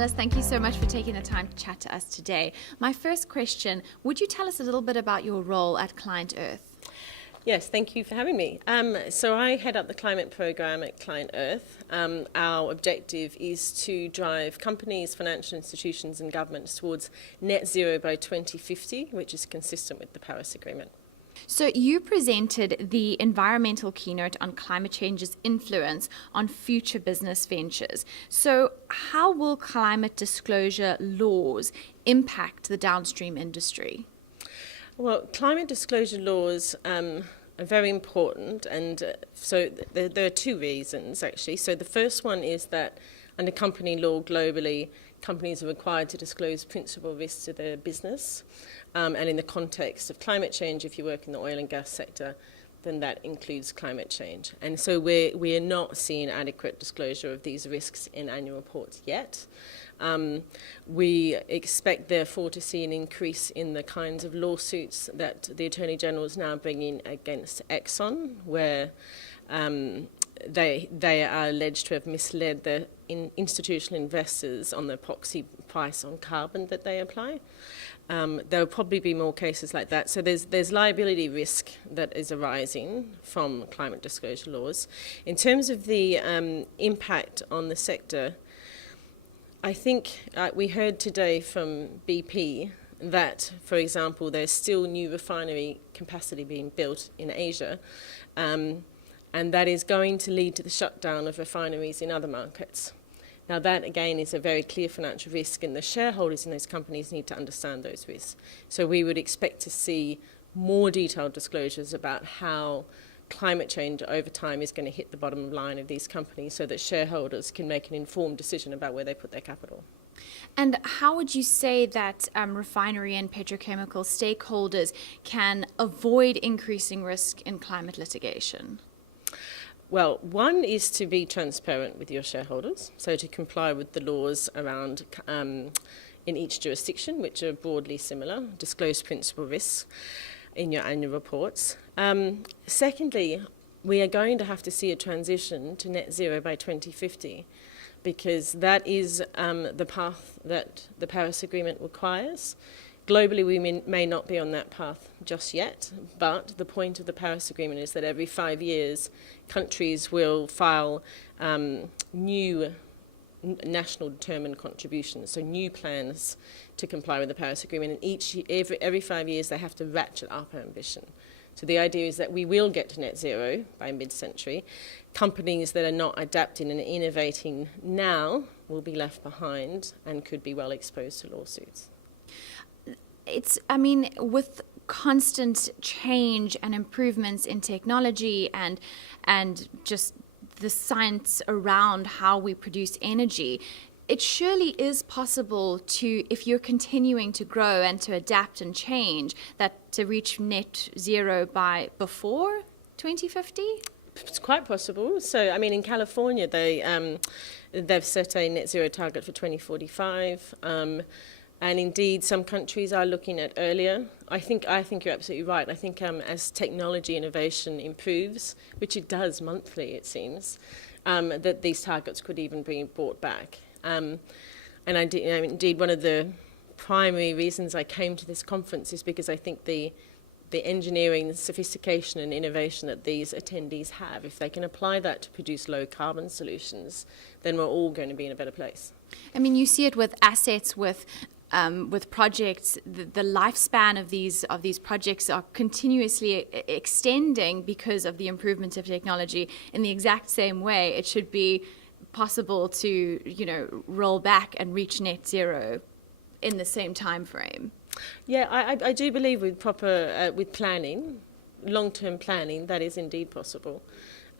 Alice, thank you so much for taking the time to chat to us today. My first question, would you tell us a little bit about your role at ClientEarth? Yes, thank you for having me. So I head up the climate program at ClientEarth. Our objective is to drive companies, financial institutions and governments towards net zero by 2050, which is consistent with the Paris Agreement. So you presented the environmental keynote on climate change's influence on future business ventures. So how will climate disclosure laws impact the downstream industry? Well, climate disclosure laws are very important, and so there are two reasons, actually. So the first one is that under company law globally, companies are required to disclose principal risks to their business. And in the context of climate change, if you work in the oil and gas sector, then that includes climate change. And so we are not seeing adequate disclosure of these risks in annual reports yet. We expect, therefore, to see an increase in the kinds of lawsuits that the Attorney General is now bringing against Exxon, where they are alleged to have misled the institutional investors on the proxy price on carbon that they apply. There will probably be more cases like that. So there's liability risk that is arising from climate disclosure laws. In terms of the impact on the sector, I think we heard today from BP that, for example, there's still new refinery capacity being built in Asia, and that is going to lead to the shutdown of refineries in other markets. Now that, again, is a very clear financial risk, and the shareholders in those companies need to understand those risks. So we would expect to see more detailed disclosures about how climate change over time is going to hit the bottom line of these companies so that shareholders can make an informed decision about where they put their capital. And how would you say that refinery and petrochemical stakeholders can avoid increasing risk in climate litigation? Well, one is to be transparent with your shareholders, so to comply with the laws around in each jurisdiction, which are broadly similar, disclose principal risks in your annual reports. Secondly, we are going to have to see a transition to net zero by 2050, because that is the path that the Paris Agreement requires. Globally, we may not be on that path just yet, but the point of the Paris Agreement is that every 5 years, countries will file new national determined contributions, so new plans to comply with the Paris Agreement, and every 5 years they have to ratchet up our ambition. So the idea is that we will get to net zero by mid-century. Companies that are not adapting and innovating now will be left behind and could be well exposed to lawsuits. With constant change and improvements in technology and just the science around how we produce energy, it surely is possible to, if you're continuing to grow and to adapt and change, that to reach net zero by before 2050? It's quite possible. So, in California, they've set a net zero target for 2045. And indeed, some countries are looking at earlier. I think you're absolutely right. I think as technology innovation improves, which it does monthly, it seems, that these targets could even be brought back. And indeed, one of the primary reasons I came to this conference is because I think the engineering, the sophistication and innovation that these attendees have, if they can apply that to produce low carbon solutions, then we're all going to be in a better place. You see it with assets, with projects. The lifespan of these projects are continuously extending because of the improvement of technology. In the exact same way, it should be possible to roll back and reach net zero in the same time frame. Yeah, I do believe with proper with planning, long-term planning, that is indeed possible.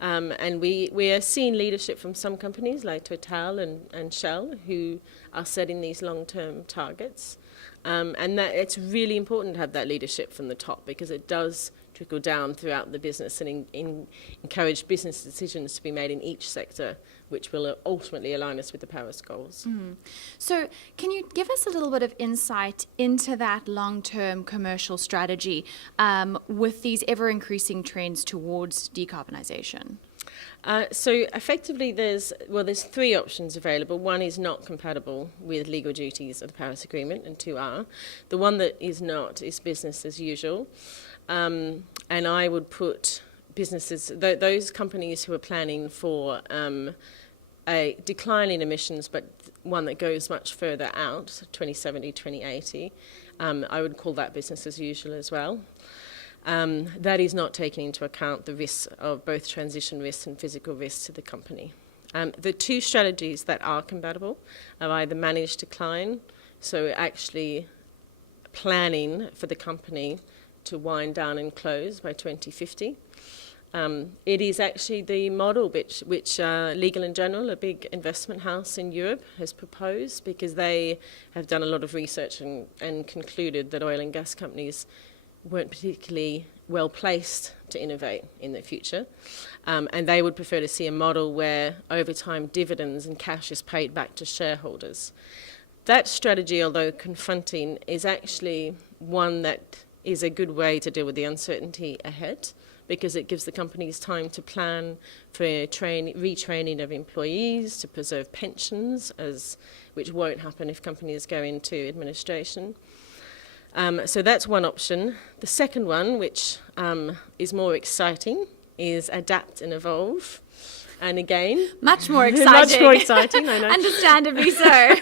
And we are seeing leadership from some companies like Total and Shell who are setting these long-term targets. And that it's really important to have that leadership from the top, because it does trickle down throughout the business and encourage business decisions to be made in each sector, which will ultimately align us with the Paris goals. Mm. So can you give us a little bit of insight into that long-term commercial strategy with these ever-increasing trends towards decarbonisation? So effectively there's three options available. One is not compatible with legal duties of the Paris Agreement, and two are. The one that is not is business as usual. And I would put businesses, those companies who are planning for a decline in emissions, but one that goes much further out, 2070, 2080, I would call that business as usual as well. That is not taking into account the risks of both transition risks and physical risks to the company. The two strategies that are compatible are either managed decline, so actually planning for the company to wind down and close by 2050. It is actually the model which Legal & General, a big investment house in Europe, has proposed, because they have done a lot of research and concluded that oil and gas companies weren't particularly well placed to innovate in the future. And they would prefer to see a model where over time dividends and cash is paid back to shareholders. That strategy, although confronting, is actually one that is a good way to deal with the uncertainty ahead, because it gives the companies time to plan for retraining of employees, to preserve pensions, which won't happen if companies go into administration. So that's one option. The second one, which is more exciting, is adapt and evolve. And again... Much more exciting. Much more exciting, I know. Understandably so.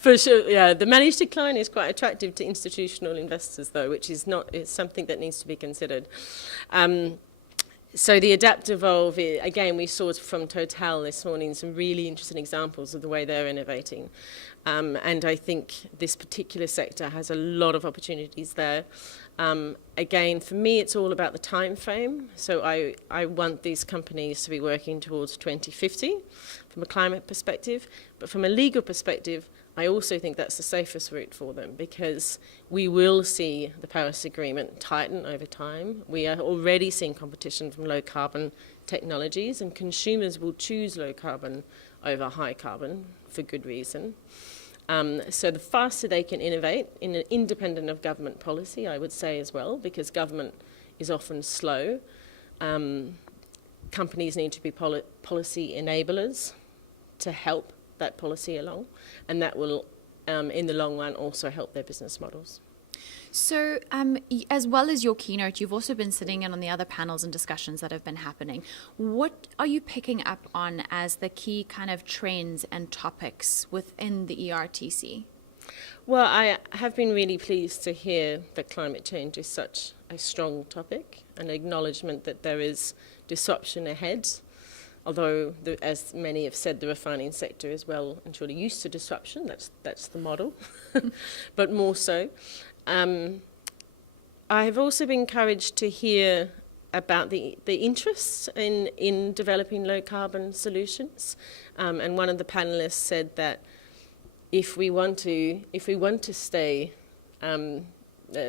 For sure, yeah. The managed decline is quite attractive to institutional investors, though, which is something that needs to be considered. So the adapt evolve, again, we saw from Total this morning some really interesting examples of the way they're innovating. And I think this particular sector has a lot of opportunities there. Again, for me, it's all about the time frame. So I want these companies to be working towards 2050 from a climate perspective. But from a legal perspective, I also think that's the safest route for them, because we will see the Paris Agreement tighten over time. We are already seeing competition from low carbon technologies, and consumers will choose low carbon over high carbon for good reason. So the faster they can innovate, independent of government policy, I would say as well, because government is often slow. Companies need to be policy enablers to help that policy along, and that will, in the long run, also help their business models. So, as well as your keynote, you've also been sitting in on the other panels and discussions that have been happening. What are you picking up on as the key kind of trends and topics within the ERTC? Well, I have been really pleased to hear that climate change is such a strong topic, an acknowledgement that there is disruption ahead. Although, as many have said, the refining sector is well and truly used to disruption. That's the model, but more so. I have also been encouraged to hear about the interest in developing low carbon solutions. And one of the panelists said that if we want to stay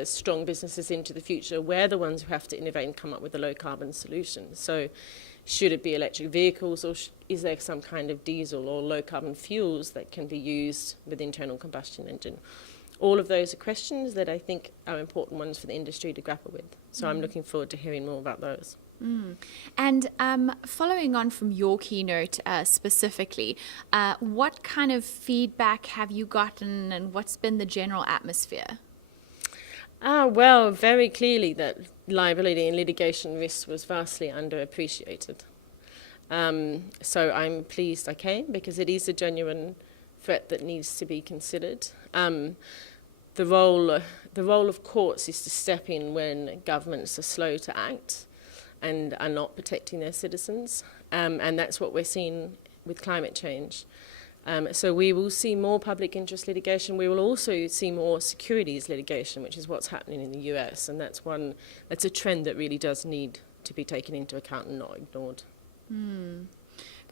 strong businesses into the future, we're the ones who have to innovate and come up with a low carbon solution. So should it be electric vehicles, or is there some kind of diesel or low carbon fuels that can be used with internal combustion engine? All of those are questions that I think are important ones for the industry to grapple with. So I'm looking forward to hearing more about those. And following on from your keynote specifically, what kind of feedback have you gotten, and what's been the general atmosphere? Well, very clearly that liability and litigation risk was vastly underappreciated. So I'm pleased I came, because it is a genuine threat that needs to be considered. The role of courts is to step in when governments are slow to act and are not protecting their citizens, and that's what we're seeing with climate change. So we will see more public interest litigation. We will also see more securities litigation, which is what's happening in the US, and that's a trend that really does need to be taken into account and not ignored.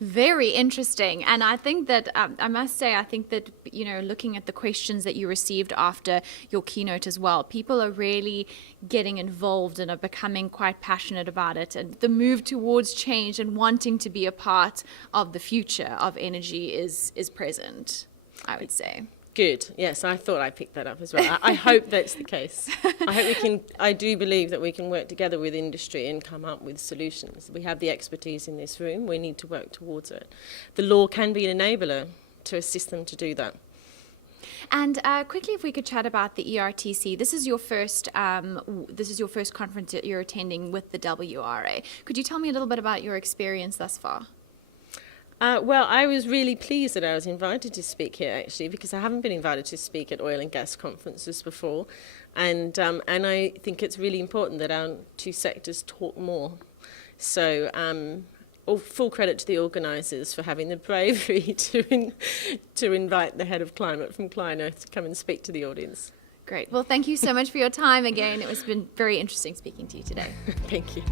Very interesting. And I think that, I must say, I think that, looking at the questions that you received after your keynote as well, people are really getting involved and are becoming quite passionate about it. And the move towards change and wanting to be a part of the future of energy is present, I would say. Good. Yes, I thought I picked that up as well. I hope that's the case. I do believe that we can work together with industry and come up with solutions. We have the expertise in this room. We need to work towards it. The law can be an enabler to assist them to do that. And quickly, if we could chat about the ERTC. This is your first conference that you're attending with the WRA. Could you tell me a little bit about your experience thus far? Well, I was really pleased that I was invited to speak here, actually, because I haven't been invited to speak at oil and gas conferences before, and I think it's really important that our two sectors talk more. So, full credit to the organisers for having the bravery to invite the head of climate from ClientEarth to come and speak to the audience. Great. Well, thank you so much for your time again. It's been very interesting speaking to you today. Thank you.